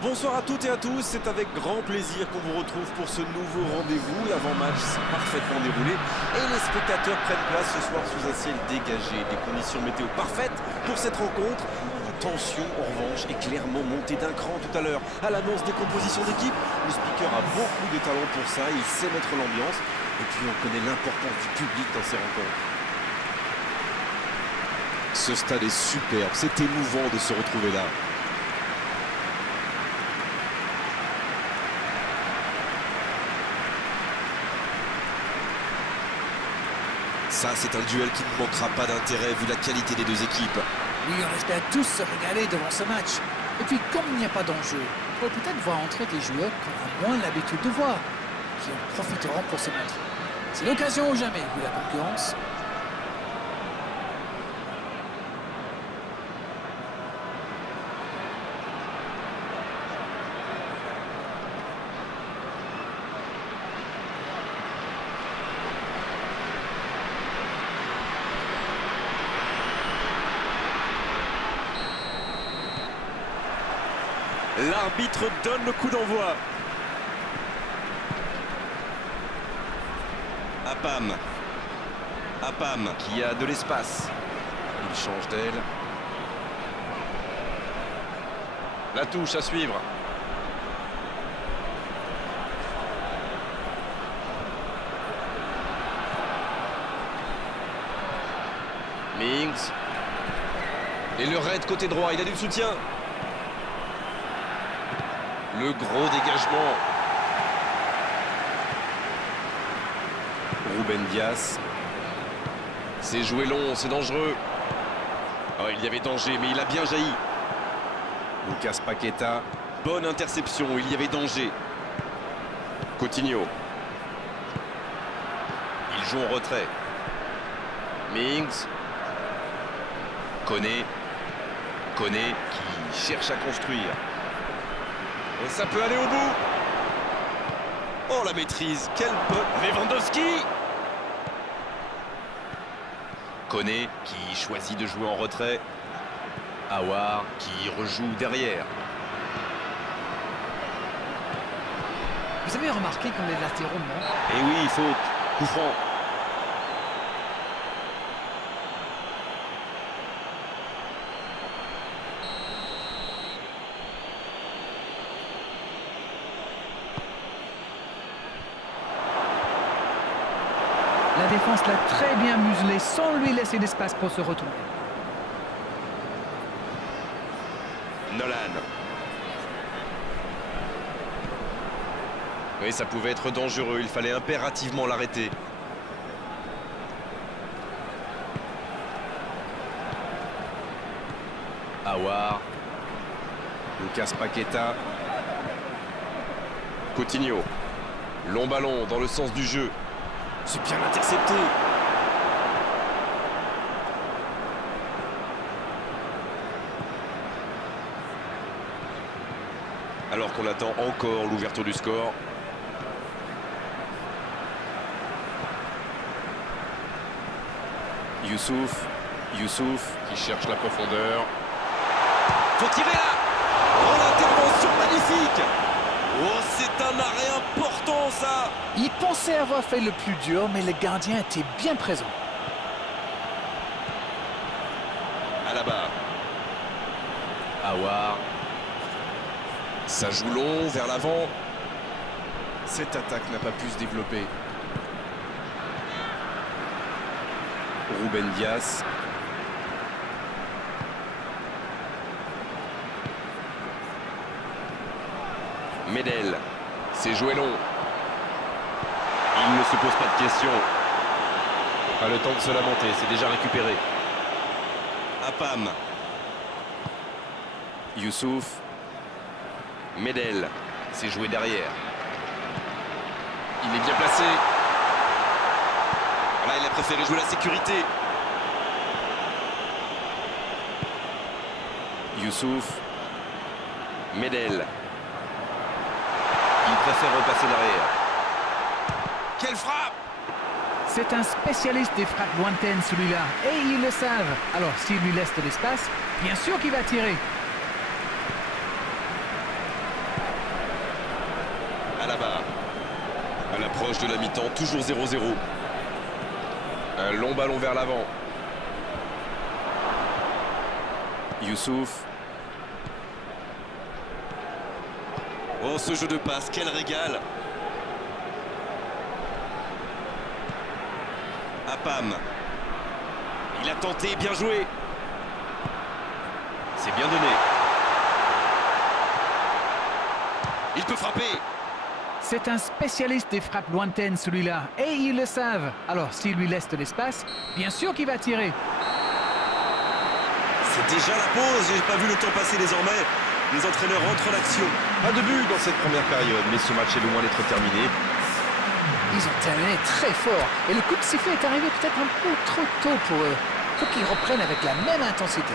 Bonsoir à toutes et à tous, c'est avec grand plaisir qu'on vous retrouve pour ce nouveau rendez-vous. L'avant-match s'est parfaitement déroulé et les spectateurs prennent place ce soir sous un ciel dégagé. Des conditions météo parfaites pour cette rencontre. La tension, en revanche, est clairement montée d'un cran tout à l'heure. À l'annonce des compositions d'équipe, le speaker a beaucoup de talent pour ça, il sait mettre l'ambiance. Et puis on connaît l'importance du public dans ces rencontres. Ce stade est superbe, c'est émouvant de se retrouver là. Ça, c'est un duel qui ne manquera pas d'intérêt vu la qualité des deux équipes. Oui, on espère tous se régaler devant ce match. Et puis, comme il n'y a pas d'enjeu, on peut peut-être voir entrer des joueurs qu'on a moins l'habitude de voir, qui en profiteront pour se montrer. C'est l'occasion ou jamais, vu la concurrence. L'arbitre donne le coup d'envoi. Apam qui a de l'espace. Il change d'aile. La touche à suivre. Mings. Et le raid côté droit, il a du soutien. Le gros dégagement. Ruben Dias. C'est joué long, c'est dangereux. Oh, il y avait danger, mais il a bien jailli. Lucas Paqueta. Bonne interception, il y avait danger. Coutinho. Il joue en retrait. Mings. Koné qui cherche à construire. Et ça peut aller au bout. Oh, la maîtrise, quelle bonne... Lewandowski. Koné qui choisit de jouer en retrait. Aouar qui rejoue derrière. Vous avez remarqué qu'on est latéraux, non? Et oui, faute. Coup franc. La défense l'a très bien muselé sans lui laisser d'espace pour se retourner. Nolan. Oui, ça pouvait être dangereux, il fallait impérativement l'arrêter. Aouar. Lucas Paqueta. Coutinho. Long ballon dans le sens du jeu. C'est bien intercepté. Alors qu'on attend encore l'ouverture du score. Youssouf qui cherche la profondeur. Faut tirer là. Oh, l'intervention magnifique. Oh, c'est un arrêt important ça. Il pensait avoir fait le plus dur, mais le gardien était bien présent. Alaba. Aouar. Ça joue long vers l'avant. Cette attaque n'a pas pu se développer. Ruben Dias. Medel. C'est joué long. Il ne se pose pas de questions. Pas le temps de se lamenter, c'est déjà récupéré. Apam. Youssouf. Medel. C'est joué derrière. Il est bien placé. Là, il a préféré jouer la sécurité. Youssouf. Medel. Il préfère repasser derrière. Quelle frappe! C'est un spécialiste des frappes lointaines, celui-là. Et ils le savent. Alors, s'il lui laisse de l'espace, bien sûr qu'il va tirer. Alaba. À l'approche de la mi-temps, toujours 0-0. Un long ballon vers l'avant. Youssouf. Oh, ce jeu de passe, quel régal. Apam. Il a tenté, bien joué. C'est bien donné. Il peut frapper. C'est un spécialiste des frappes lointaines, celui-là. Et ils le savent. Alors, s'il lui laisse de l'espace, bien sûr qu'il va tirer. C'est déjà la pause, j'ai pas vu le temps passer désormais. Les entraîneurs entrent en action. Pas de but dans cette première période, mais ce match est loin d'être terminé. Ils ont terminé très fort. Et le coup de sifflet est arrivé peut-être un peu trop tôt pour eux. Faut qu'ils reprennent avec la même intensité.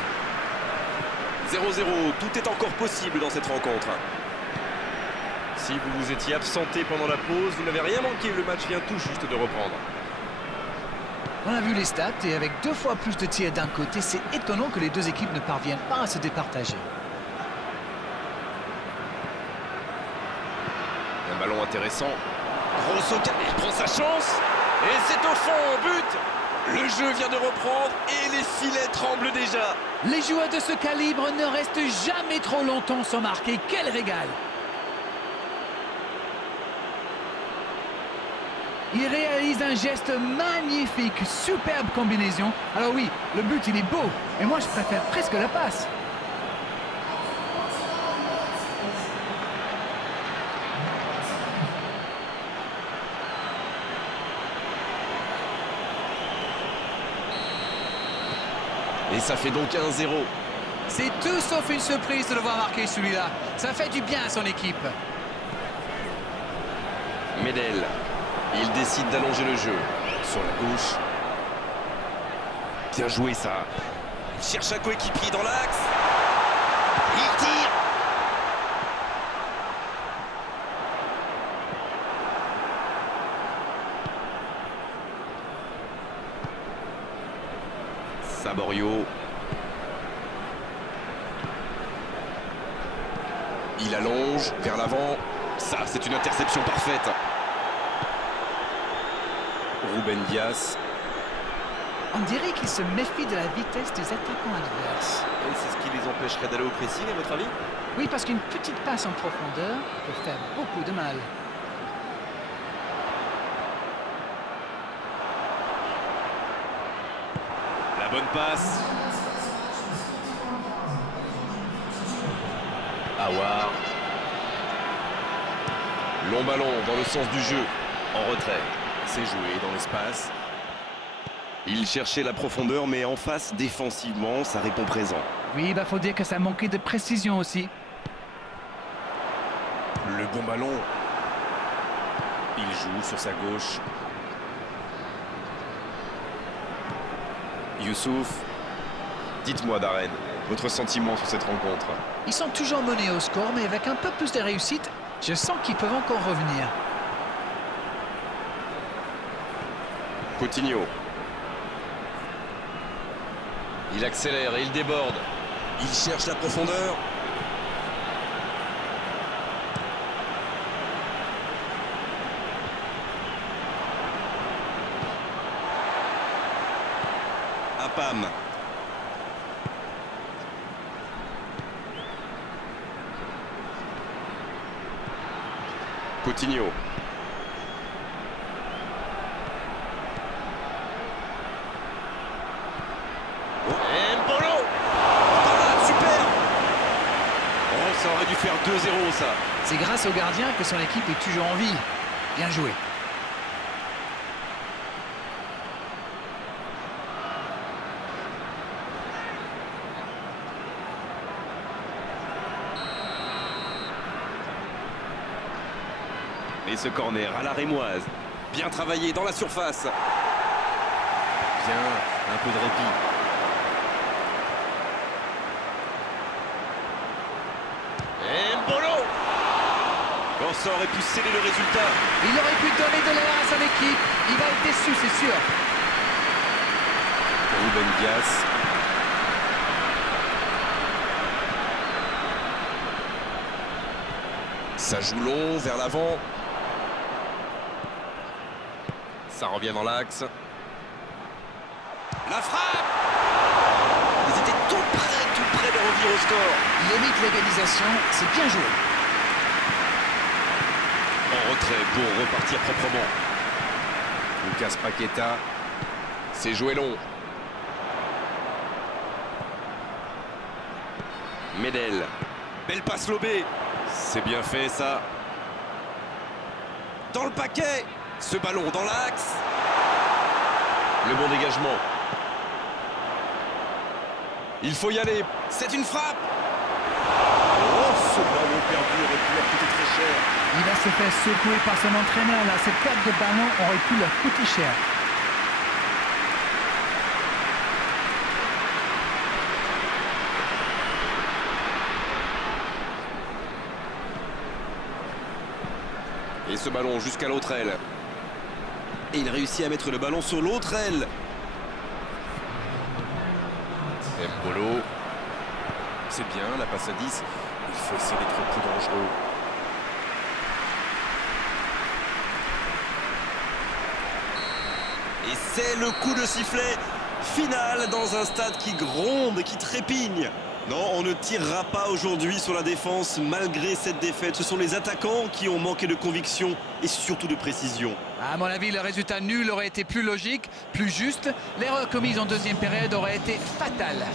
0-0, tout est encore possible dans cette rencontre. Si vous vous étiez absenté pendant la pause, vous n'avez rien manqué, le match vient tout juste de reprendre. On a vu les stats et avec 2 fois plus de tirs d'un côté, c'est étonnant que les deux équipes ne parviennent pas à se départager. Un ballon intéressant. Grosse occasion, il prend sa chance. Et c'est au fond, but. Le jeu vient de reprendre et les filets tremblent déjà. Les joueurs de ce calibre ne restent jamais trop longtemps sans marquer. Quel régal! Il réalise un geste magnifique, superbe combinaison. Alors oui, le but il est beau, mais moi je préfère presque la passe. Et ça fait donc 1-0. C'est tout sauf une surprise de le voir marquer celui-là. Ça fait du bien à son équipe. Medel. Il décide d'allonger le jeu. Sur la gauche. Bien joué ça. Il cherche un coéquipier dans l'axe. Il tire. Saborio. Il allonge vers l'avant. Ça, c'est une interception parfaite. Ruben Dias. On dirait qu'il se méfie de la vitesse des attaquants adverses. Et c'est ce qui les empêcherait d'aller au pressing, à votre avis? Oui, parce qu'une petite passe en profondeur peut faire beaucoup de mal. La bonne passe. Aouar. Long ballon dans le sens du jeu. En retrait. C'est joué dans l'espace. Il cherchait la profondeur, mais en face, défensivement, ça répond présent. Oui, faut dire que ça manquait de précision aussi. Le bon ballon. Il joue sur sa gauche. Youssouf. Dites-moi, Darren, votre sentiment sur cette rencontre? Ils sont toujours menés au score, mais avec un peu plus de réussite, je sens qu'ils peuvent encore revenir. Coutinho. Il accélère et il déborde. Il cherche la profondeur. Apam. Coutinho. Ça aurait dû faire 2-0 ça. C'est grâce au gardien que son équipe est toujours en vie. Bien joué. Et ce corner à la rémoise. Bien travaillé dans la surface. Bien, un peu de répit. Oh, ça aurait pu sceller le résultat. Il aurait pu donner de l'air à son équipe. Il va être déçu, c'est sûr. Ruben Dias. Ça joue long vers l'avant. Ça revient dans l'axe. La frappe! Ils étaient tout près de revenir au score. Il évite l'égalisation, c'est bien joué. En retrait pour repartir proprement. Lucas Paqueta. C'est joué long. Medel. Belle passe lobée. C'est bien fait ça. Dans le paquet. Ce ballon dans l'axe. Le bon dégagement. Il faut y aller. C'est une frappe. Oh, ce ballon perdu aurait pu leur coûter très cher. Il va se faire secouer par son entraîneur là. Cette perte de ballon aurait pu leur coûter cher. Et ce ballon jusqu'à l'autre aile. Et il réussit à mettre le ballon sur l'autre aile. Mbolo. C'est bien, la passe à 10. Il faut essayer d'être plus dangereux. Et c'est le coup de sifflet final dans un stade qui gronde et qui trépigne. Non, on ne tirera pas aujourd'hui sur la défense malgré cette défaite. Ce sont les attaquants qui ont manqué de conviction et surtout de précision. À mon avis, le résultat nul aurait été plus logique, plus juste. L'erreur commise en deuxième période aurait été fatale.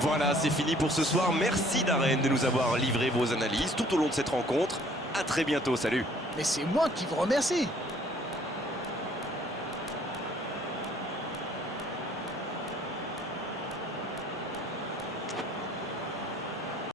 Voilà, c'est fini pour ce soir. Merci Darren de nous avoir livré vos analyses tout au long de cette rencontre. À très bientôt, salut. Mais c'est moi qui vous remercie.